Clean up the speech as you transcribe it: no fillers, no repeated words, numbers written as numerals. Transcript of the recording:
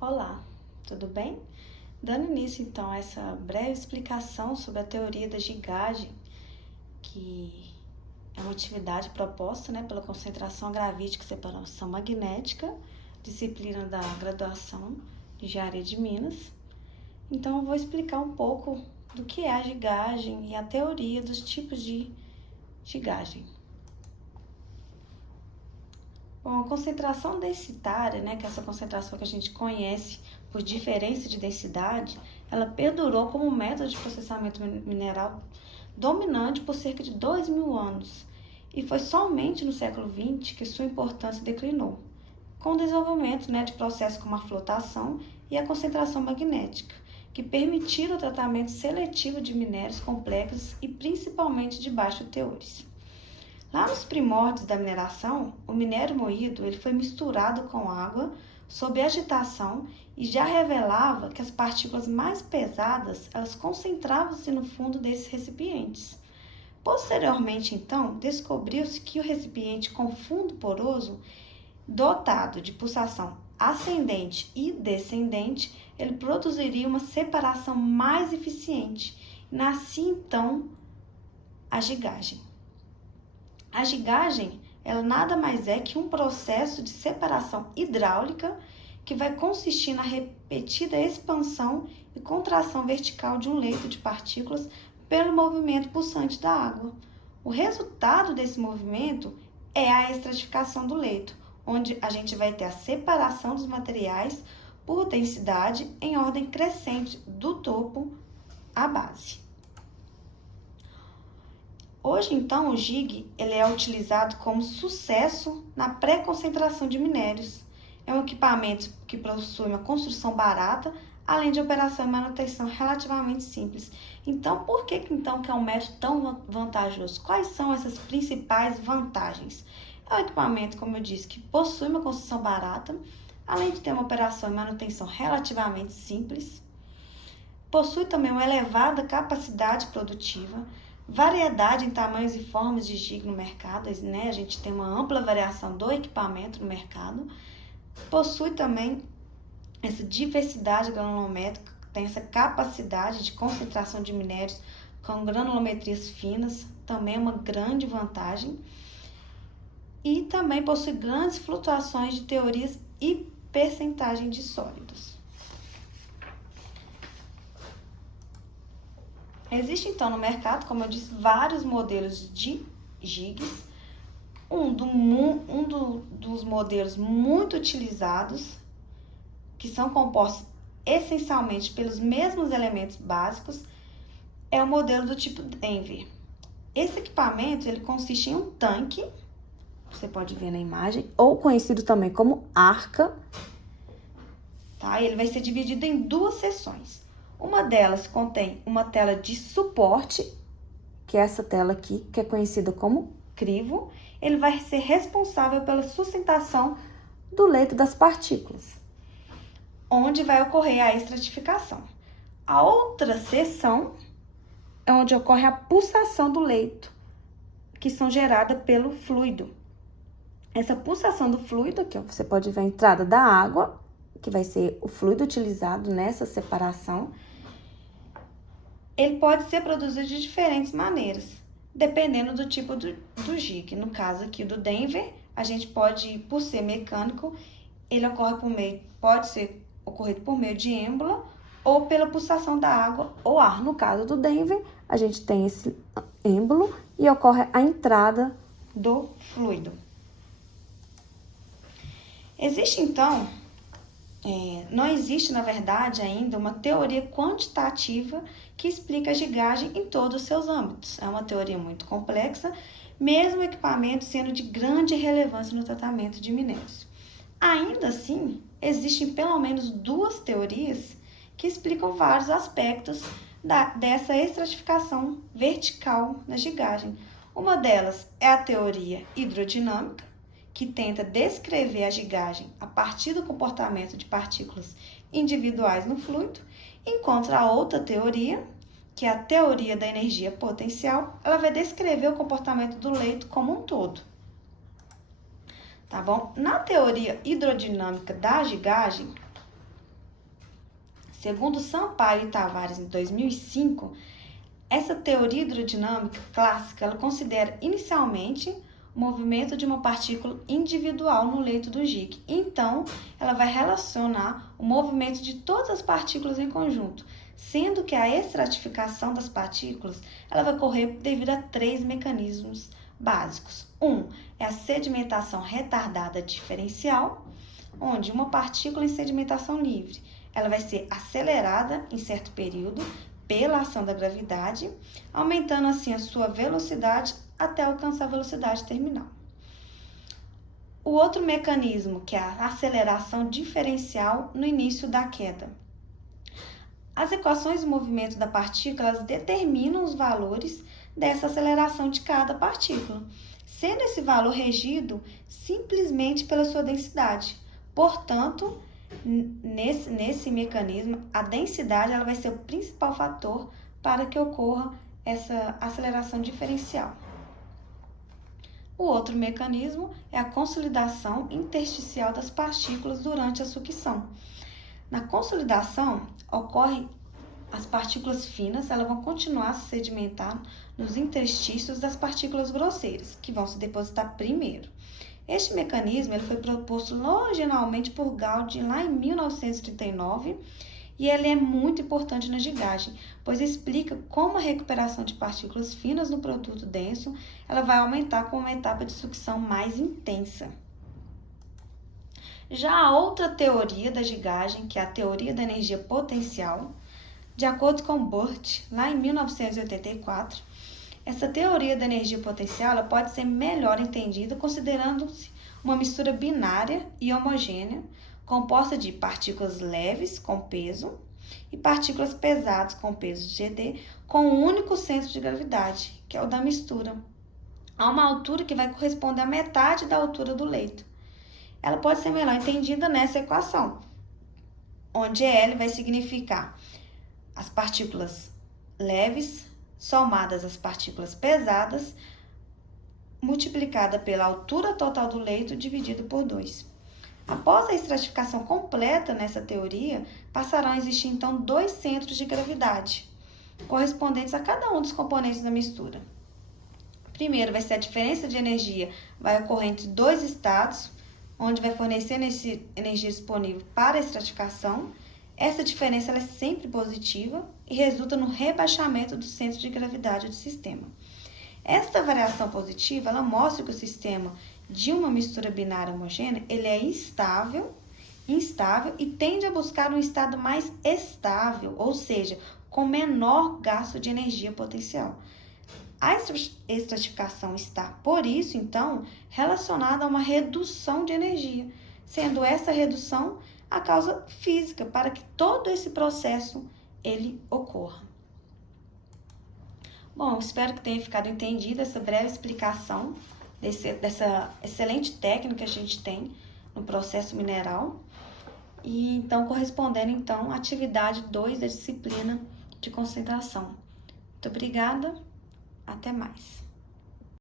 Olá, tudo bem? Dando início então a essa breve explicação sobre a teoria da gigagem, que é uma atividade proposta, pela concentração gravítica e separação magnética, disciplina da graduação de Engenharia de Minas. Então eu vou explicar um pouco do que é a gigagem e a teoria dos tipos de gigagem. Bom, a concentração densitária, que é essa concentração que a gente conhece por diferença de densidade, ela perdurou como método de processamento mineral dominante por cerca de 2.000 anos, e foi somente no século XX que sua importância declinou, com o desenvolvimento de processos como a flotação e a concentração magnética, que permitiram o tratamento seletivo de minérios complexos e principalmente de baixos teores. Lá nos primórdios da mineração, o minério moído ele foi misturado com água sob agitação e já revelava que as partículas mais pesadas elas concentravam-se no fundo desses recipientes. Posteriormente, então, descobriu-se que o recipiente com fundo poroso, dotado de pulsação ascendente e descendente, ele produziria uma separação mais eficiente. Nascia, então, a gigagem. A gigagem, ela nada mais é que um processo de separação hidráulica que vai consistir na repetida expansão e contração vertical de um leito de partículas pelo movimento pulsante da água. O resultado desse movimento é a estratificação do leito, onde a gente vai ter a separação dos materiais por densidade em ordem crescente do topo à base. Hoje, então, o GIG ele é utilizado como sucesso na pré-concentração de minérios. É um equipamento que possui uma construção barata, além de operação e manutenção relativamente simples. Então, por que é um método tão vantajoso? Quais são essas principais vantagens? É um equipamento, como eu disse, que possui uma construção barata, além de ter uma operação e manutenção relativamente simples. Possui também uma elevada capacidade produtiva, variedade em tamanhos e formas de GIG no mercado, A gente tem uma ampla variação do equipamento no mercado. Possui também essa diversidade granulométrica, tem essa capacidade de concentração de minérios com granulometrias finas, também é uma grande vantagem. E também possui grandes flutuações de teorias e percentagem de sólidos. Existem, então, no mercado, como eu disse, vários modelos de GIGs. Dos modelos muito utilizados, que são compostos essencialmente pelos mesmos elementos básicos, é o modelo do tipo Denver. Esse equipamento ele consiste em um tanque, você pode ver na imagem, ou conhecido também como arca. Tá? Ele vai ser dividido em duas seções. Uma delas contém uma tela de suporte, que é essa tela aqui, que é conhecida como crivo. Ele vai ser responsável pela sustentação do leito das partículas, onde vai ocorrer a estratificação. A outra seção é onde ocorre a pulsação do leito, que são geradas pelo fluido. Essa pulsação do fluido, aqui você pode ver a entrada da água, que vai ser o fluido utilizado nessa separação. Ele pode ser produzido de diferentes maneiras, dependendo do tipo do GIG. No caso aqui do Denver, a gente pode, por ser mecânico, ele pode ser ocorrido por meio de êmbolo ou pela pulsação da água ou ar. No caso do Denver, a gente tem esse êmbolo e ocorre a entrada do fluido. Não existe, na verdade, ainda uma teoria quantitativa que explica a gigagem em todos os seus âmbitos. É uma teoria muito complexa, mesmo o equipamento sendo de grande relevância no tratamento de minérios. Ainda assim, existem pelo menos duas teorias que explicam vários aspectos dessa estratificação vertical na gigagem. Uma delas é a teoria hidrodinâmica, que tenta descrever a gigagem a partir do comportamento de partículas individuais no fluido, enquanto a outra teoria, que é a teoria da energia potencial, ela vai descrever o comportamento do leito como um todo. Tá bom? Na teoria hidrodinâmica da gigagem, Segundo Sampaio e Tavares, em 2005, essa teoria hidrodinâmica clássica, ela considera inicialmente o movimento de uma partícula individual no leito do Gic. Então, ela vai relacionar o movimento de todas as partículas em conjunto, sendo que a estratificação das partículas, ela vai ocorrer devido a 3 mecanismos básicos. É a sedimentação retardada diferencial, onde uma partícula em sedimentação livre, ela vai ser acelerada em certo período pela ação da gravidade, aumentando assim a sua velocidade até alcançar a velocidade terminal. O outro mecanismo, que é a aceleração diferencial no início da queda. As equações de movimento da partícula determinam os valores dessa aceleração de cada partícula, sendo esse valor regido simplesmente pela sua densidade. Portanto, nesse mecanismo, a densidade ela vai ser o principal fator para que ocorra essa aceleração diferencial. O outro mecanismo é a consolidação intersticial das partículas durante a sucção. Na consolidação, ocorre as partículas finas, elas vão continuar a se sedimentar nos interstícios das partículas grosseiras, que vão se depositar primeiro. Este mecanismo ele foi proposto originalmente por Gaudium lá em 1939 e ele é muito importante na gigagem, pois explica como a recuperação de partículas finas no produto denso ela vai aumentar com uma etapa de sucção mais intensa. Já a outra teoria da gigagem, que é a teoria da energia potencial, de acordo com Burt, lá em 1984, essa teoria da energia potencial ela pode ser melhor entendida considerando-se uma mistura binária e homogênea, composta de partículas leves com peso e partículas pesadas com peso GD, com um único centro de gravidade, que é o da mistura, a uma altura que vai corresponder à metade da altura do leito. Ela pode ser melhor entendida nessa equação, onde L vai significar as partículas leves somadas às partículas pesadas, multiplicada pela altura total do leito dividido por 2. Após a estratificação completa nessa teoria, passarão a existir então 2 centros de gravidade, correspondentes a cada um dos componentes da mistura. Primeiro vai ser a diferença de energia, vai ocorrer entre 2 estados, onde vai fornecer energia disponível para a estratificação. Essa diferença ela é sempre positiva e resulta no rebaixamento do centro de gravidade do sistema. Esta variação positiva ela mostra que o sistema de uma mistura binária homogênea ele é instável e tende a buscar um estado mais estável, ou seja, com menor gasto de energia potencial. A estratificação está, por isso, então, relacionada a uma redução de energia, sendo essa redução a causa física para que todo esse processo ele ocorra. Bom, espero que tenha ficado entendida essa breve explicação dessa excelente técnica que a gente tem no processo mineral. E então, correspondendo então à atividade 2 da disciplina de concentração. Muito obrigada, até mais.